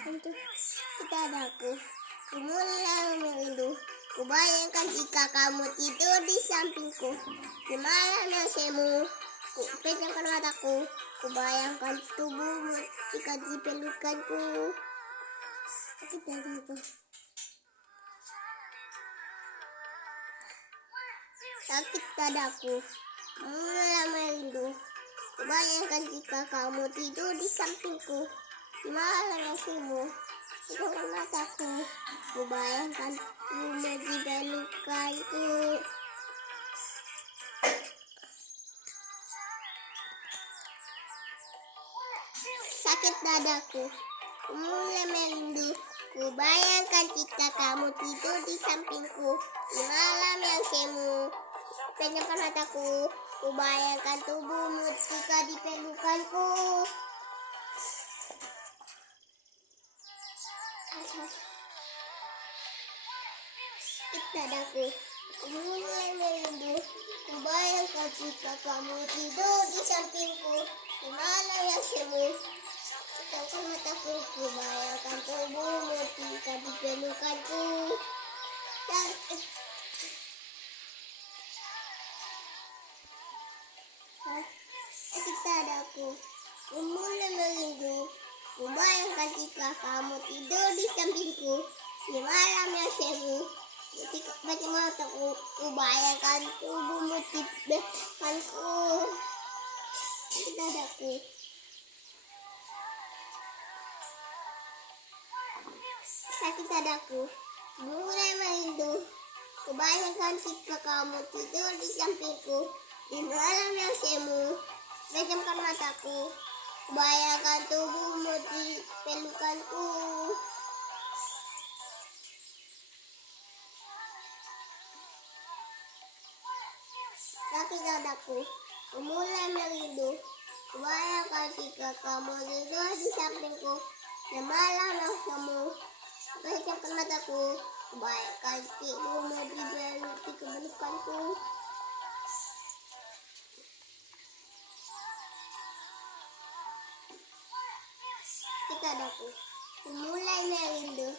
Untuk kita adaku, mulai merindu. Kubayangkan jika kamu tidur di sampingku di malam yang semu. Pejamkan mataku, kubayangkan tubuhmu jika dipelukanku. Sakit dadaku, sakit dadaku, mulai merindu. Kubayangkan jika kamu tidur di sampingku di malam yang semu. Pejamkan mataku, kubayangkan tubuhmu dipelukanku. Sakit dadaku, mulai merindu. Kubayangkan jika kamu tidur di sampingku di malam yang semu. Pejamkan mataku, kubayangkan tubuhmu jika dipelukanku. Sakit dadaku, mulai merindu. Kubayangkan jika kamu tidur di sampingku di malam yang semu. Pejamkan mataku, kubayangkan tubuhmu jika dipelukanku. Sakit dadaku, mulai merindu. Kubayangkan jika kamu tidur di sampingku di malam yang semu. Pejamkan mataku, kubayangkan tubuhmu dipelukanku. Sakit dadaku, sakit dadaku, mulai merindu. Kubayangkan jika kamu tidur di sampingku di malam yang semu. Pejamkan mataku, kubayangkan tubuhmu dipelukanku. Sakit dadaku, mulai merindu. Kubayangkan jika kamu tidur di sampingku di malam yang semu. Pejamkan mataku, kubayangkan tubuhmu dipelukanku. Sakit dadaku, mulai merindu.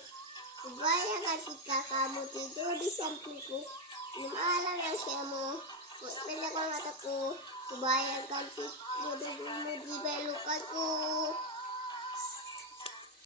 Kubayangkan jika kamu tidur di sampingku di malam yang semu. Pejamkan mataku, kubayangkan tubuhmu dipelukanku.